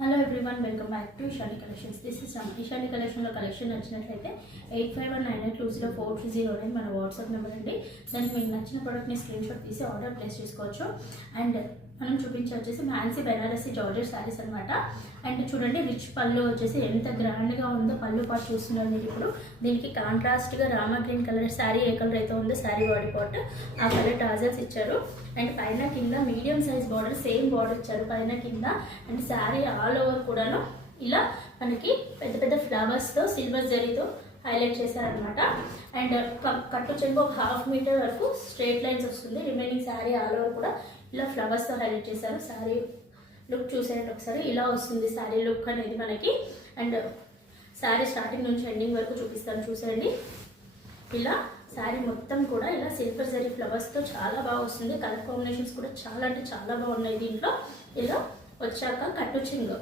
Hello everyone, welcome back to Ishani collections. This is Ishani కలెక్షన్లో collection నచ్చినట్లయితే 8519820430 మన వాట్సాప్ నెంబర్ అండి. దానికి మీకు నచ్చిన ప్రోడక్ట్ని స్క్రీన్ షాట్ తీసి ఆర్డర్ ప్లేస్ చేసుకోవచ్చు. అండ్ మనం చూపించే వచ్చేసి ఫ్యాన్సీ బెనారసీ జార్జెట్ శారీస్ అనమాట. అండ్ చూడండి, రిచ్ పళ్ళు వచ్చేసి ఎంత గ్రాండ్గా ఉందో పళ్ళు పాటు చూస్తున్నారు మీరు. ఇప్పుడు దీనికి కాంట్రాస్ట్గా రామా గ్రీన్ కలర్ శారీ ఏ కలర్ అయితే ఉందో శారీ బాడీ పార్ట్ ఆ కలర్ టాజల్స్ ఇచ్చారు. అండ్ పైన కింద medium size border, same border ఇచ్చారు పైన కింద. అండ్ శారీ ఆల్ ఓవర్ కూడాను ఇలా మనకి పెద్ద పెద్ద ఫ్లవర్స్తో సిల్వర్ జరీతో హైలైట్ చేశారనమాట. అండ్ కట్టు చెంగు ఒక 1/2 మీటర్ వరకు స్ట్రైట్ లైన్స్ వస్తుంది. రిమైనింగ్ శారీ ఆల్ ఓవర్ కూడా ఇలా ఫ్లవర్స్తో హైలైట్ చేశారు. శారీ లుక్ చూసేయండి ఒకసారి, ఇలా వస్తుంది శారీ లుక్ అనేది మనకి. అండ్ శారీ స్టార్టింగ్ నుంచి ఎండింగ్ వరకు చూపిస్తాను చూసేయండి. ఇలా శారీ మొత్తం కూడా ఇలా సిల్వర్ జరీ ఫ్లవర్స్తో చాలా బాగా వస్తుంది. కలర్ కాంబినేషన్స్ కూడా చాలా అంటే చాలా బాగున్నాయి దీంట్లో. ఇలా వచ్చాక కట్టు చెంగు,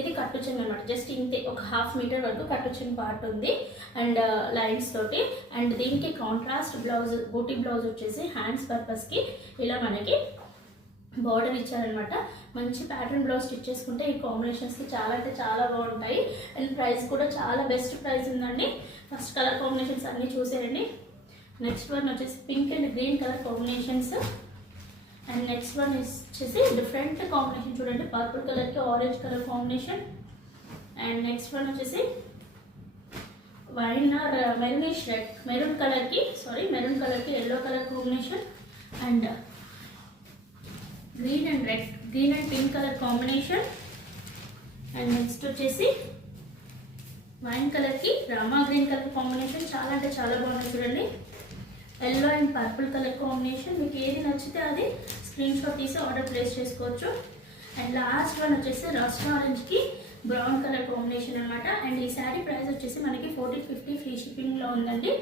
ఇది కట్టు చెంగు అనమాట. జస్ట్ ఇంతే, ఒక 1/2 మీటర్ వరకు కట్టు చెంగు పార్ట్ ఉంది అండ్ లైన్స్ తోటి. అండ్ దీనికి కాంట్రాస్ట్ బ్లౌజ్, బూటీ బ్లౌజ్ వచ్చేసి హ్యాండ్స్ పర్పస్కి ఇలా మనకి బార్డర్ ఇచ్చారనమాట. మంచి ప్యాటర్న్ బ్లౌజ్ స్టిచ్ చేసుకుంటే ఈ కాంబినేషన్స్కి చాలా అంటే చాలా బాగుంటాయి. అండ్ ప్రైస్ కూడా చాలా బెస్ట్ ప్రైస్ ఉందండి. ఫస్ట్ కలర్ కాంబినేషన్స్ అన్నీ చూసేయండి. నెక్స్ట్ వన్ వచ్చేసి pink and green colour combinations. And next one వచ్చేసి డిఫరెంట్ కాంబినేషన్ చూడండి, పర్పుల్ కలర్కి orange colour combination. And next one వచ్చేసి wine or maroonish red, maroon కలర్కి yellow colour combination. And green and red, green and pink colour combination. And next వచ్చేసి wine కలర్కి రామా green colour combination. చాలా అంటే చాలా బాగుంది చూడండి. Yellow and purple colour combination. మీకు ఏది నచ్చితే అది స్క్రీన్ షాట్ తీసి ఆర్డర్ ప్లేస్ చేసుకోవచ్చు. అండ్ లాస్ట్ వన్ వచ్చేసి రస్ట్ ఆరెంజ్కి బ్రౌన్ కలర్ కాంబినేషన్ అనమాట. అండ్ ఈ శారీ ప్రైస్ వచ్చేసి మనకి 1450 ఫ్రీ షిప్పింగ్లో ఉందండి.